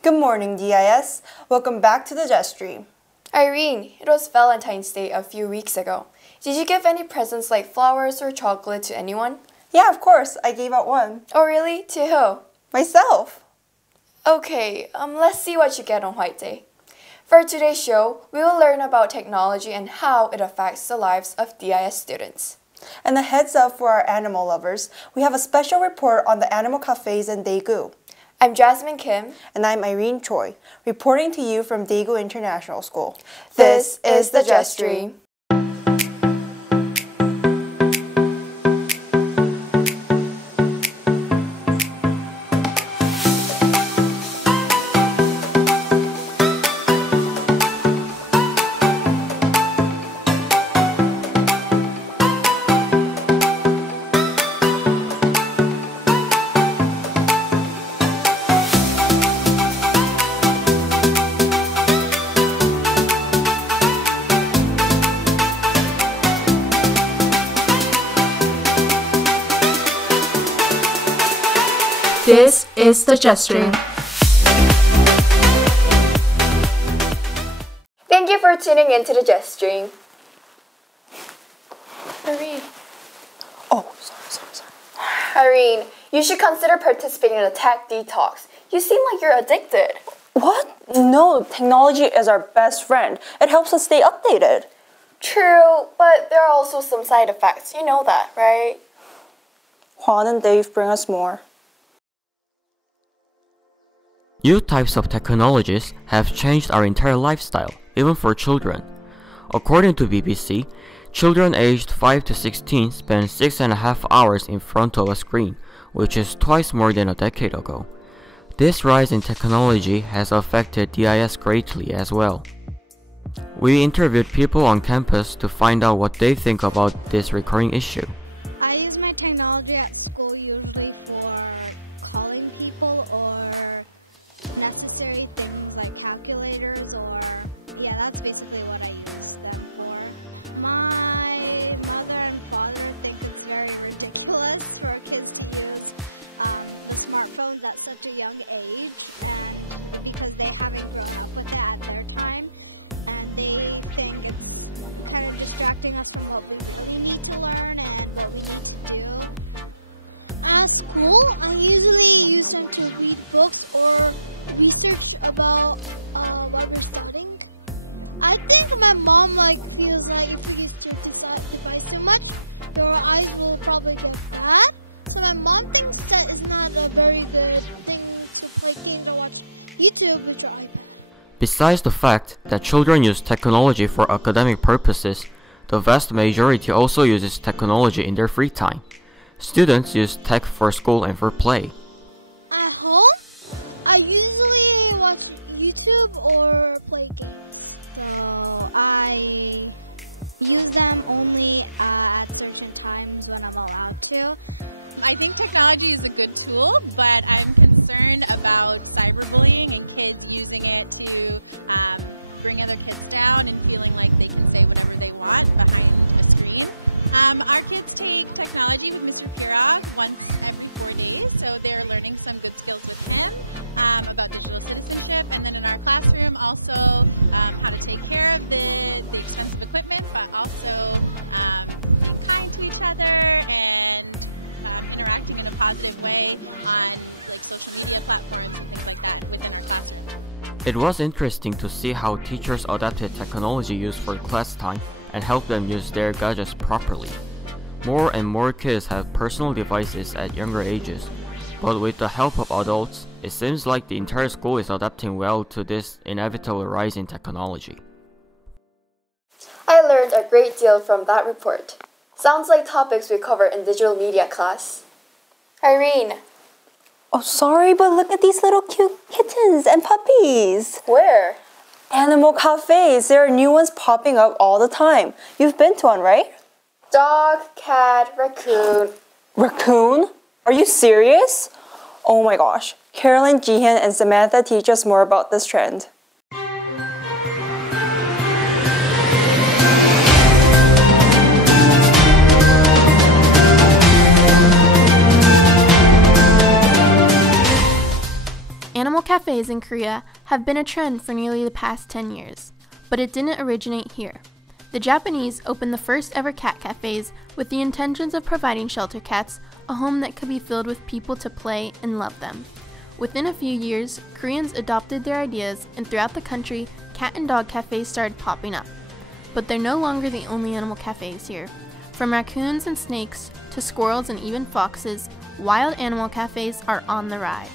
Good morning, DIS. Welcome back to the Just Stream. Irene, it was Valentine's Day a few weeks ago. Did you give any presents like flowers or chocolate to anyone? Yeah, of course. I gave out one. Oh really? To who? Myself. Okay, let's see what you get on White Day. For today's show, we will learn about technology and how it affects the lives of DIS students. And a heads up for our animal lovers, we have a special report on the animal cafes in Daegu. I'm Jasmine Kim. And I'm Irene Choi, reporting to you from Daegu International School. This is the Just Stream. This is the Just Stream. Thank you for tuning in to the Just Stream. Irene. Oh, sorry. Irene, you should consider participating in a tech detox. You seem like you're addicted. What? No, technology is our best friend. It helps us stay updated. True, but there are also some side effects. You know that, right? Juan and Dave bring us more. New types of technologies have changed our entire lifestyle, even for children. According to BBC, children aged 5 to 16 spend 6.5 hours in front of a screen, which is twice more than a decade ago. This rise in technology has affected DIS greatly as well. We interviewed people on campus to find out what they think about this recurring issue. I use my technology at school usually for calling people or necessary things like calculators that's basically what I use them for. My mother and father think it's very ridiculous for kids to use the smartphones at such a young age, and because they haven't grown up with it at their time, and they think it's kind of distracting us from what we really need to learn and what we need to do. At school, I usually use them to read books or research about what we're studying. I think my mom feels like if we use your device too much, your eyes will probably get bad. So my mom thinks that it's not a very good thing to play games or watch YouTube with your iPad. Besides the fact that children use technology for academic purposes, the vast majority also uses technology in their free time. Students use tech for school and for play. At home, I usually watch YouTube or play games. So I use them only at certain times when I'm allowed to. I think technology is a good tool, but I'm concerned about cyberbullying and kids using it to bring other kids down and feeling like they can say whatever they want behind a screen. Our kids take technology with Mr. Pirog once every 4 days, so they're learning some good skills with him about digital citizenship, and then in our classroom also how to take care of the expensive equipment, but also being kind to each other and interacting in a positive way on social media platforms and things like that within our classroom. It was interesting to see how teachers adapted technology use for class time and helped them use their gadgets properly. More and more kids have personal devices at younger ages, but with the help of adults, it seems like the entire school is adapting well to this inevitable rise in technology. I learned a great deal from that report. Sounds like topics we cover in digital media class. Irene. Oh, sorry, but look at these little cute kittens and puppies. Where? Animal cafes. There are new ones popping up all the time. You've been to one, right? Dog, cat, raccoon. Raccoon? Are you serious? Oh my gosh. Carolyn, Jihan, and Samantha teach us more about this trend. Animal cafes in Korea have been a trend for nearly the past 10 years, but it didn't originate here. The Japanese opened the first ever cat cafes with the intentions of providing shelter cats a home that could be filled with people to play and love them. Within a few years, Koreans adopted their ideas, and throughout the country, cat and dog cafes started popping up. But they're no longer the only animal cafes here. From raccoons and snakes to squirrels and even foxes, wild animal cafes are on the rise.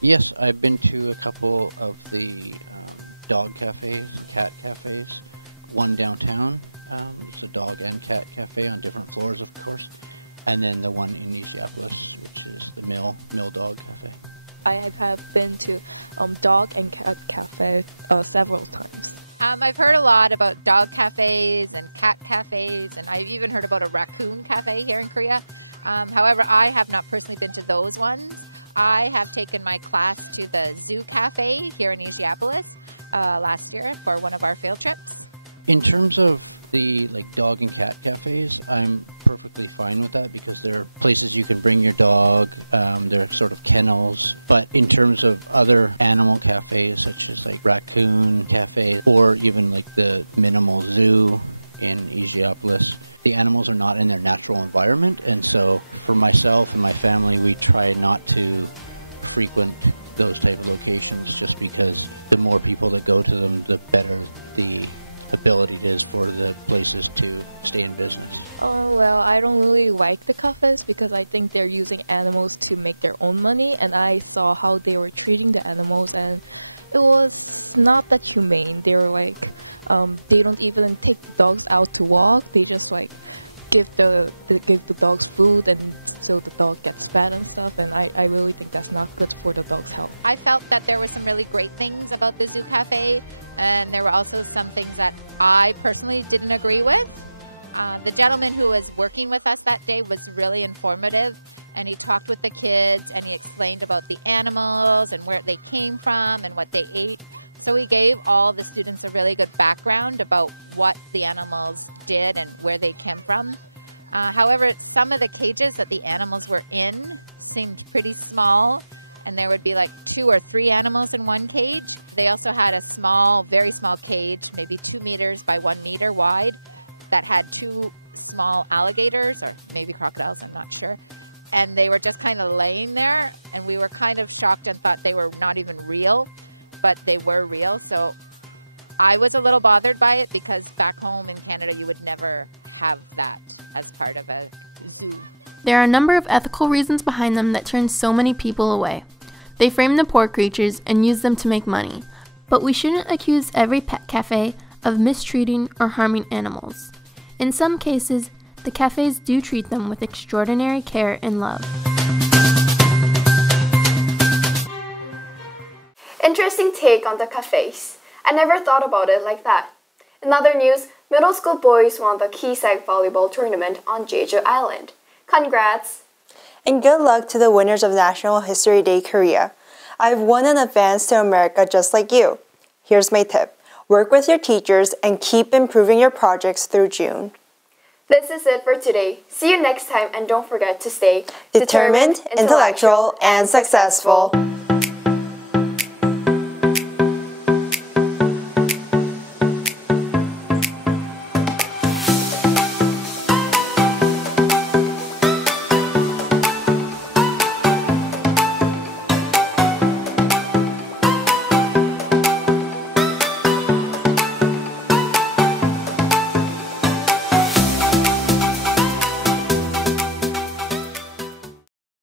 Yes, I've been to a couple of the dog cafes, cat cafes. One downtown, it's a dog and cat cafe on different floors, of course. And then the one in Minneapolis, which is the Mill Dog Cafe. I have been to dog and cat cafe several times. I've heard a lot about dog cafes and cat cafes, and I've even heard about a raccoon cafe here in Korea. However, I have not personally been to those ones. I have taken my class to the zoo cafe here in Minneapolis last year for one of our field trips. In terms of the dog and cat cafes, I'm perfectly fine with that because they're places you can bring your dog. They're sort of kennels. But in terms of other animal cafes, such as raccoon cafe or even the minimal zoo in Minneapolis, the animals are not in their natural environment. And so for myself and my family, we try not to frequent those type of locations just because the more people that go to them, the better the ability it is for the places to stay in business. Oh, well, I don't really like the cafes because I think they're using animals to make their own money, and I saw how they were treating the animals, and it was not that humane. They were they don't even take the dogs out to walk. They just give the dogs food, and so the dog gets fat and stuff, and I really think that's not good for the dog's health. I felt that there were some really great things about the zoo cafe, and there were also some things that I personally didn't agree with. The gentleman who was working with us that day was really informative, and he talked with the kids, and he explained about the animals and where they came from and what they ate. So he gave all the students a really good background about what the animals did and where they came from. However, some of the cages that the animals were in seemed pretty small, and there would be 2 or 3 animals in one cage. They also had a small, very small cage, maybe 2 meters by 1 meter wide, that had 2 small alligators, or maybe crocodiles, I'm not sure. And they were just kind of laying there, and we were kind of shocked and thought they were not even real, but they were real. So I was a little bothered by it because back home in Canada, you would never have that as part of a zoo. There are a number of ethical reasons behind them that turn so many people away. They frame the poor creatures and use them to make money, but we shouldn't accuse every pet cafe of mistreating or harming animals. In some cases, the cafes do treat them with extraordinary care and love. Interesting take on the cafes. I never thought about it like that. In other news, middle school boys won the Kisag volleyball tournament on Jeju Island. Congrats! And good luck to the winners of National History Day Korea. I've won an advance to America just like you. Here's my tip. Work with your teachers and keep improving your projects through June. This is it for today. See you next time, and don't forget to stay Determined, intellectual, and successful.